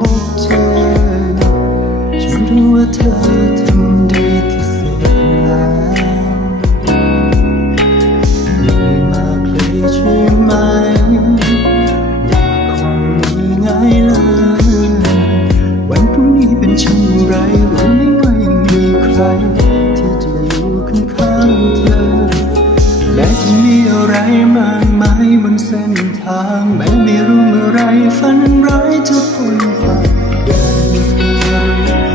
Oh. เส้นทางแม้ไม่รู้เมื่อไรฝันร้ายจะพ้นยันเธอยัน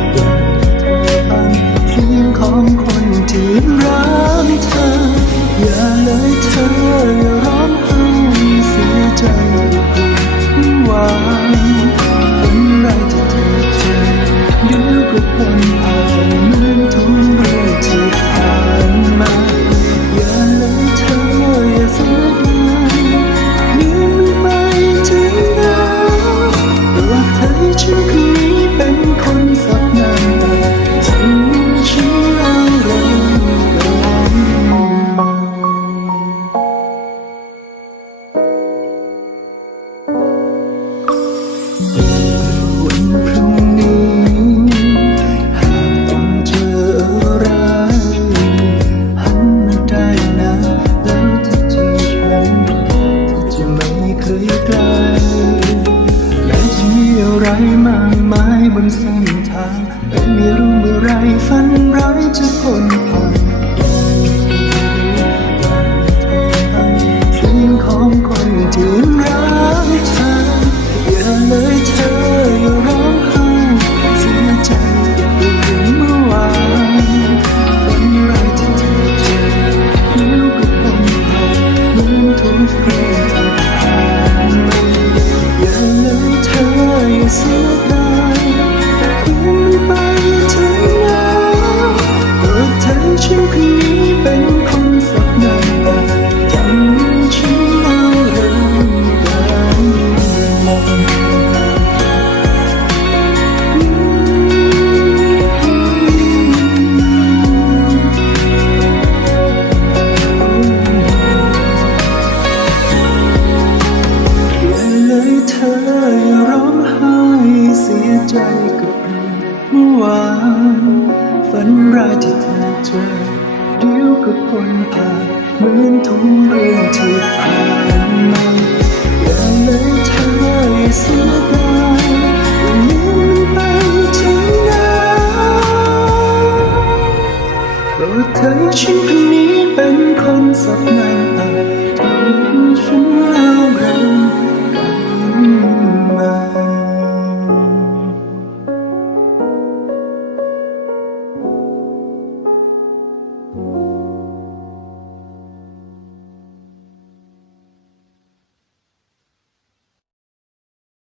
เธอฟังเสียงของคนที่รักเธอ อย่าเลยเธออย่าร้องไห้เสียใจหวา เมื่อไรฝันร้ายจะพ้น ใจกับเมื่อวานฝันร้ายที่เธอเจอเดียวกับคนผ่านเหมือนทุ่งเรื่องที่ผ่านมาอย่าเลยเธอเสียดายวันนี้มันไปถึงไหนเพราะเธอฉันคนนี้เป็นคนสับหนัง